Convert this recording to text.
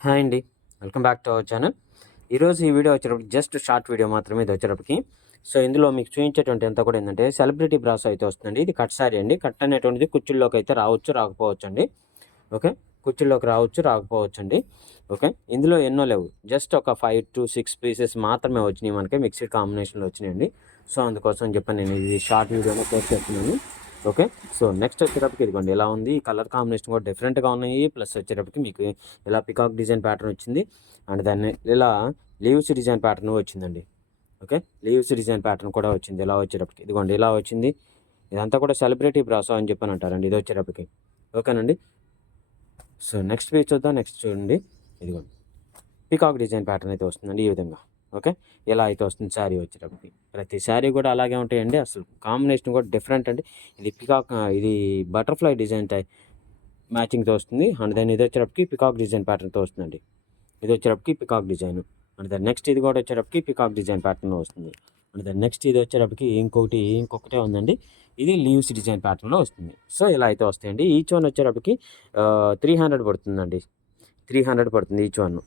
Hi అండి. Welcome back to our channel. ఈరోజు ఈ వీడియో వచ్చేటప్పటికి జస్ట్ షార్ట్ వీడియో మాత్రమే ఇది వచ్చేటప్పటికి. సో, ఇందులో మీకు చూయించేటువంటి అంతా కూడా ఏందంటే సెలబ్రిటీ బ్రాసో అయితే వస్తుందండి. ఇది కట్ సారీ అండి. కట్ అనేటువంటిది కుచ్చిళ్ళలోకి అయితే రావచ్చు, రాకపోవచ్చండి. ఓకే. కుచ్చిళ్ళలోకి రావచ్చు, రాకపోవచ్చండి. ఓకే. ఇందులో ఎన్నో లేవు. జస్ట్ ఒక 5-6 పీసెస్ మాత్రమే వచ్చినాయి మనకి. మిక్స్డ్ కాంబినేషన్‌లో వచ్చినాయండి. సో, అందుకోసం అని చెప్పి నేను ఇది షార్ట్ వీడియోలో పోస్ట్ చేస్తున్నాను. ఓకే. సో, నెక్స్ట్ వచ్చేటప్పటికి ఇదిగోండి ఇలా ఉంది. ఈ కలర్ కాంబినేషన్ కూడా డిఫరెంట్‌గా ఉన్నాయి. ప్లస్ వచ్చేటప్పటికి మీకు ఇలా పికాక్ డిజైన్ ప్యాటర్న్ వచ్చింది. అండ్ దాన్ని ఇలా లీవ్స్ డిజైన్ ప్యాటర్న్ వచ్చిందండి. ఓకే. లీవ్స్ డిజైన్ ప్యాటర్న్ కూడా వచ్చింది. ఇలా వచ్చేటప్పటికి ఇదిగోండి ఇలా వచ్చింది. ఇదంతా కూడా సెలబ్రిటీ బ్రాసో అని చెప్పని అంటారండి ఇది వచ్చేటప్పటికి. ఓకేనండి. సో, నెక్స్ట్ పేజ్ చూద్దాం. నెక్స్ట్ చూడండి. ఇదిగోండి. పీకాక్ డిజైన్ ప్యాటర్న్ అయితే వస్తుందండి ఈ విధంగా. ఓకే. ఇలా అయితే వస్తుంది శారీ వచ్చేటప్పటికి. ప్రతి శారీ కూడా అలాగే ఉంటాయండి. అసలు కాంబినేషన్ కూడా డిఫరెంట్ అండి. ఇది బటర్‌ఫ్లై డిజైన్ మ్యాచింగ్‌తో వస్తుంది. అండ్ దెన్ ఇది వచ్చేటప్పటికి పికాక్ డిజైన్ ప్యాటర్న్‌తో వస్తుందండి. ఇది వచ్చేటప్పటికి peacock design. And then next ఇది కూడా వచ్చేటప్పటికి పికాక్ డిజైన్ ప్యాటర్న్‌లో వస్తుంది. అండ్ దెన్ నెక్స్ట్ ఇది వచ్చేటప్పటికి ఇంకొకటే ఉందండి. ఇది లీవ్స్ డిజైన్ ప్యాటర్న్‌లో వస్తుంది. సో, ఇలా అయితే వస్తాయండి. ఈచ్ వన్ వచ్చేటప్పటికి 300 పడుతుందండి. 300 పడుతుంది ఈచ్ వన్.